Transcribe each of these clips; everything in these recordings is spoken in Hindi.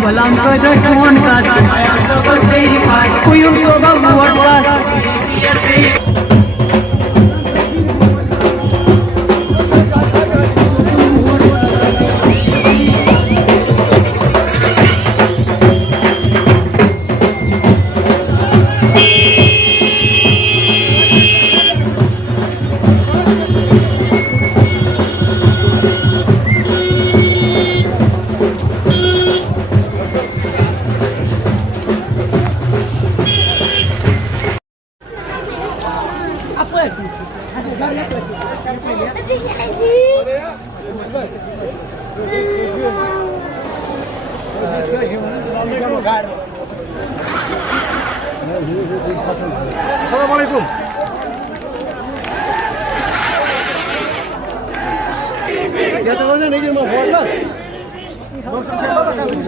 Walang kadakuan kas, kuyong soba buat kas. Assalamualaikum. Ya tahu ni je mau buat lah. Maksud siapa tak kali?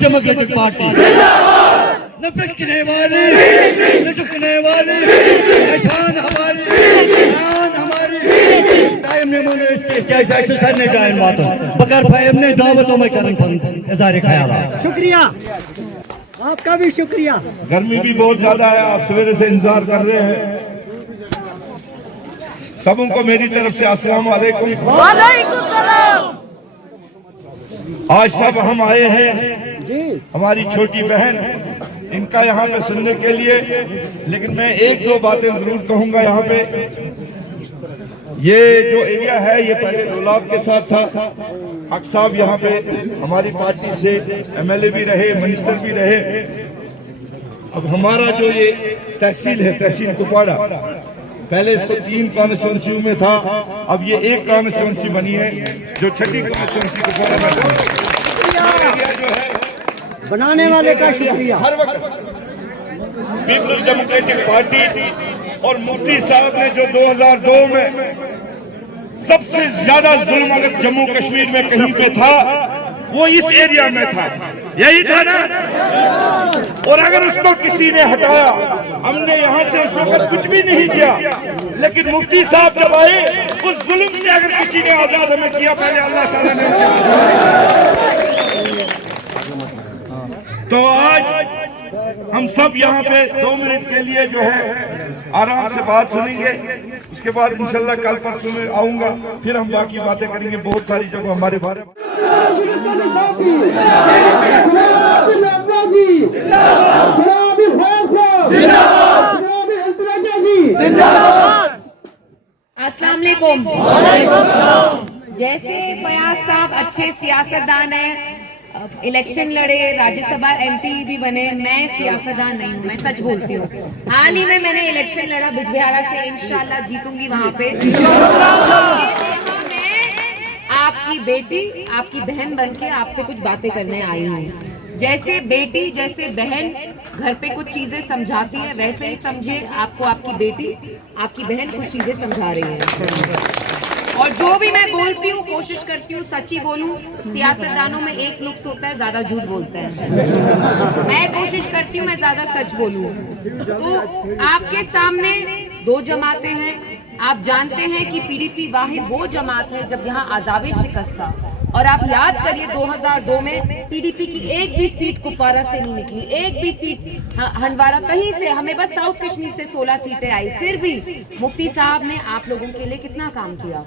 Democratic party न बिकने वाली न झुकने वाली शान हमारी शान हमारी टाइम ने मुझे इसके कैसा ऐसे सर ने टाइम बातों बकर भाई हमने दावतों में करन इज़हार ख्याल। शुक्रिया, आपका भी शुक्रिया। गर्मी भी बहुत ज्यादा है, आप सवेरे से इंतजार कर रहे हैं। सबों को मेरी तरफ से अस्सलाम वालेकुम। वालेकुम सलाम। आज सब हम आए हैं हमारी छोटी बहन इनका यहाँ पे सुनने के लिए, लेकिन मैं एक दो बातें जरूर कहूंगा। यहाँ पे ये जो एरिया है ये पहले गुलाब के साथ था। हक साहब यहाँ पे हमारी पार्टी से MLA भी रहे, मिनिस्टर भी रहे। अब हमारा जो ये तहसील है, तहसील कुपवाड़ा, पहले इसको 3 कॉन्स्टिट्यूंसी में था, अब ये 1 कॉन्स्टिट्यूंसी बनी है जो 6ठी कॉन्स्टिट्यूंसी कुपवाड़ा में जो है बनाने वाले का शुक्रिया। हर वक्त पीपल्स डेमोक्रेटिक पार्टी और मुफ्ती साहब ने जो 2002 में सबसे ज्यादा जुल्म अगर जम्मू कश्मीर में कहीं पे था वो इस एरिया में था, यही था ना। और अगर उसको किसी ने हटाया, हमने यहाँ से उस वक्त कुछ भी नहीं किया, लेकिन मुफ्ती साहब जब आए उस जुल्म से अगर किसी ने आजाद हमें किया, पहले अल्लाह ताला ने। तो आज हम सब यहाँ पे 2 मिनट के लिए जो है आराम से बात सुनेंगे। उसके बाद इंशाल्लाह कल परसों में आऊंगा, फिर हम बाकी बातें करेंगे। बहुत सारी जगह हमारे बारे में अस्सलाम वालेकुम। जैसे फयाज साहब अच्छे सियासतदान हैं, इलेक्शन लड़े, राज्यसभा MP भी बने, मैं सियासतदान नहीं हूँ, मैं सच बोलती हूँ। हाल ही में मैंने इलेक्शन लड़ा बिजबिहाड़ा से, इंशाल्लाह जीतूंगी वहाँ पे। आपकी बेटी, आपकी बहन बनके आपसे कुछ बातें करने आई हूँ। जैसे बेटी, जैसे बहन घर पे कुछ चीजें समझाती है, वैसे ही समझे आपको आपकी बेटी, आपकी बहन कुछ चीजें समझा रही है। और जो भी मैं बोलती हूँ कोशिश करती हूँ सच्ची बोलूँ। सियासतदानों में एक नुक्स होता है, ज्यादा झूठ बोलते हैं। मैं कोशिश करती हूँ मैं ज्यादा सच बोलूँ। तो आपके सामने 2 जमातें हैं। आप जानते हैं कि PDP वाहिद वो जमात है जब यहाँ आज़ाब शिकस्त था। और आप याद करिए 2002 में PDP की एक भी सीट कुपवारा से नहीं निकली, एक भी सीट हंडवारा, कहीं से। हमें बस साउथ कश्मीर से 16 सीटें आई। फिर भी मुफ्ती साहब ने आप लोगों के लिए कितना काम किया।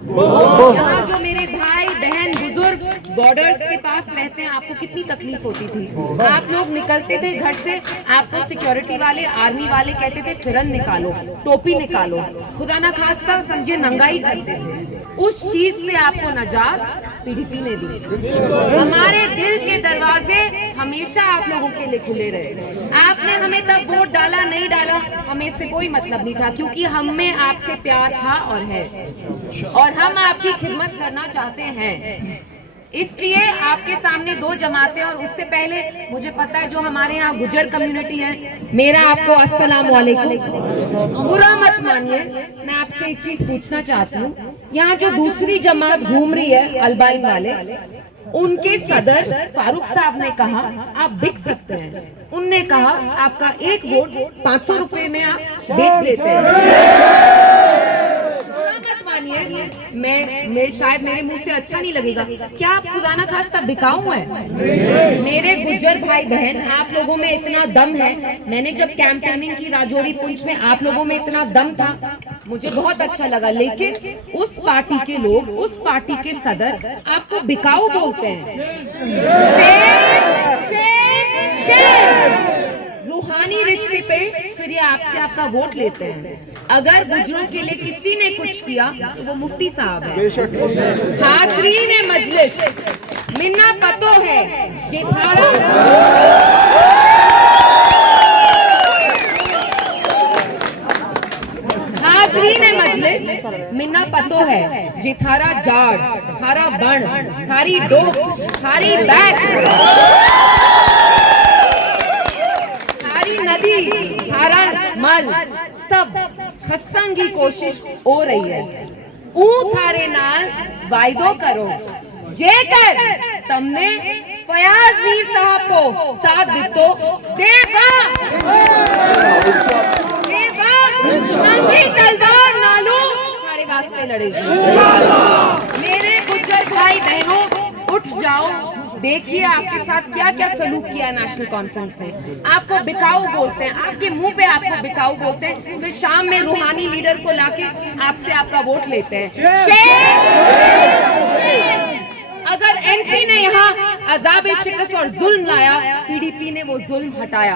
यहाँ जो मेरे भाई बहन बुजुर्ग बॉर्डर्स के पास रहते हैं, आपको कितनी तकलीफ होती थी। आप लोग निकलते थे घर से, आपको सिक्योरिटी वाले, आर्मी वाले कहते थे फिरन निकालो, टोपी निकालो, खुदा ना खास्ता समझे नंगाई करते थे। उस चीज से आपको नजात PDP ने दी। हमारे दिल के दरवाजे हमेशा आप लोगों के लिए खुले रहे। आपने हमें तब वोट डाला नहीं डाला, हमें इससे कोई मतलब नहीं था, क्योंकि हमें आपसे प्यार था और है, और हम आपकी खिदमत करना चाहते हैं। इसलिए आपके सामने 2 जमातें। और उससे पहले मुझे पता है जो हमारे यहाँ गुजर कम्युनिटी है, मेरा आपको अस्सलाम वालेकुम, बुरा मत मानिए। मैं आपसे एक चीज पूछना चाहती हूँ, यहाँ जो दूसरी जमात घूम रही है अल्बाइन वाले, उनके सदर फारूक साहब ने कहा आप बिक सकते हैं। उनने कहा आपका एक वोट 500 रुपए में आप बेच लेते हैं। मैं शायद मेरे मुंह से अच्छा नहीं लगेगा, क्या आप खुदा ना खास्ता बिकाऊ है? मेरे गुज्जर भाई बहन, आप लोगों में इतना दम है। मैंने जब कैंपेनिंग की राजौरी पुंछ में, आप लोगों में इतना दम था, मुझे बहुत अच्छा लगा। लेकिन उस पार्टी के लोग, उस पार्टी के सदर आपको बिकाऊ बोलते हैं। शेर, शेर, शेर। रूहानी रिश्ते पे फिर ये आपसे आपका वोट लेते हैं। अगर गुजरों के लिए किसी ने कुछ किया तो वो मुफ्ती साहब है। हाज़रीन मजलिस, मिन्ना पतो है जेठाड़ा, हाज़रीन मजलिस, मिन्ना पतो है जिथारा जाड़, थारा बण, थारी डोक, थारी बैठ, नदी, थारा मल, सब खस्सन की कोशिश हो रही है। ऊ थारे नाल वायदो करो जेकर तुमने फयाज मीर साहब को साथ दितो, देवा देवा नंगी तलवार नालू थारे वास्ते लड़ेगी। मेरे गुज्जर भाई बहनों, उठ जाओ। देखिए आपके साथ क्या क्या सलूक किया नेशनल कॉन्फ्रेंस ने। आपको बिकाऊ बोलते हैं, आपके मुंह पे आपको बिकाऊ बोलते हैं, फिर शाम में रूहानी लीडर को लाके आपसे आपका वोट लेते हैं। अगर NC ने यहाँ अजाब शिकस्त और जुल्म लाया, PDP ने वो जुल्म हटाया।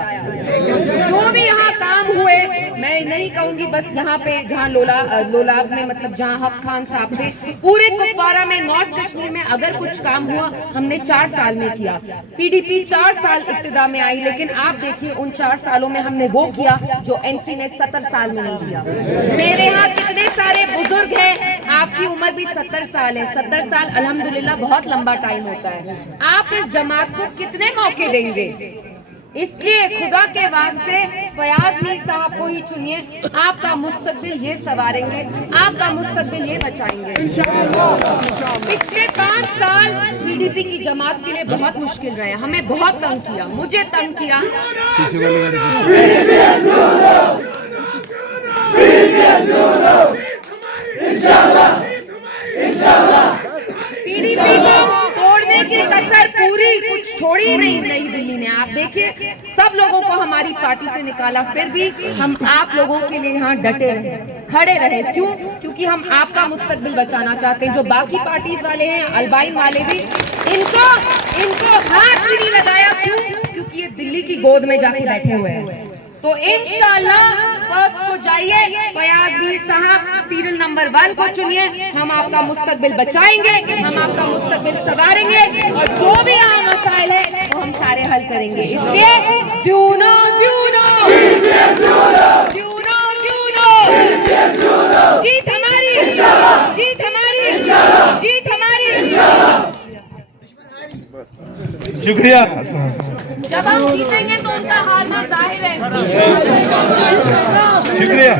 जो भी यहाँ काम हुए, मैं नहीं कहूंगी बस यहाँ पे जहाँ लोलाब में, मतलब जहाँ हक खान साहब थे, पूरे कुपवारा में, नॉर्थ कश्मीर में अगर कुछ काम हुआ हमने 4 साल में किया। PDP 4 साल इक्तिदार में आई, लेकिन आप देखिए उन 4 सालों में हमने वो किया जो NC ने 70 साल में नहीं किया। मेरे यहाँ कितने सारे बुजुर्ग हैं, आपकी उम्र भी 70 साल है। 70 साल अल्हम्दुलिल्लाह बहुत लंबा टाइम होता है। आप इस जमात को कितने मौके देंगे? इसलिए खुदा के वास्ते फयाज मीर साहब को ही चुनिए। आपका मुस्तकबिल ये संवारेंगे, आपका मुस्तकबिल ये बचाएंगे। पिछले 5 साल PDP की जमात के लिए बहुत मुश्किल रहे। हमें बहुत तंग किया, मुझे तंग किया। PDP को तोड़ने की कसर पूरी कुछ छोड़ी नहीं नई दिल्ली ने। आप देखिए सब लोगों को हमारी पार्टी से निकाला, फिर भी हम आप लोगों के लिए यहाँ डटे रहे, खड़े रहे। क्यों? क्योंकि हम आपका मुस्तकबिल बचाना चाहते हैं। जो बाकी पार्टीज वाले हैं, अल्बाइन वाले भी, इनको हाथ भी नहीं लगाया। क्यों? क्योंकि ये दिल्ली की गोद में जाके बैठे हुए हैं। तो इंशाल्लाह फर्स्ट को जाइए, फयाज मीर साहब सीरियल नंबर 1 को चुनिए। हम आपका मुस्तकबिल बचाएंगे, हम आपका मुस्तकबिल संवारेंगे और जो भी आम मसाइल है वो हम सारे हल करेंगे। इसलिए क्यूनो क्यूनो क्यूनो क्यूनो, जीत हमारी, जीत हमारी, जीत हमारी। शुक्रिया। जब हम जीतेंगे तो उनका हारना जाहिर है। शुक्रिया।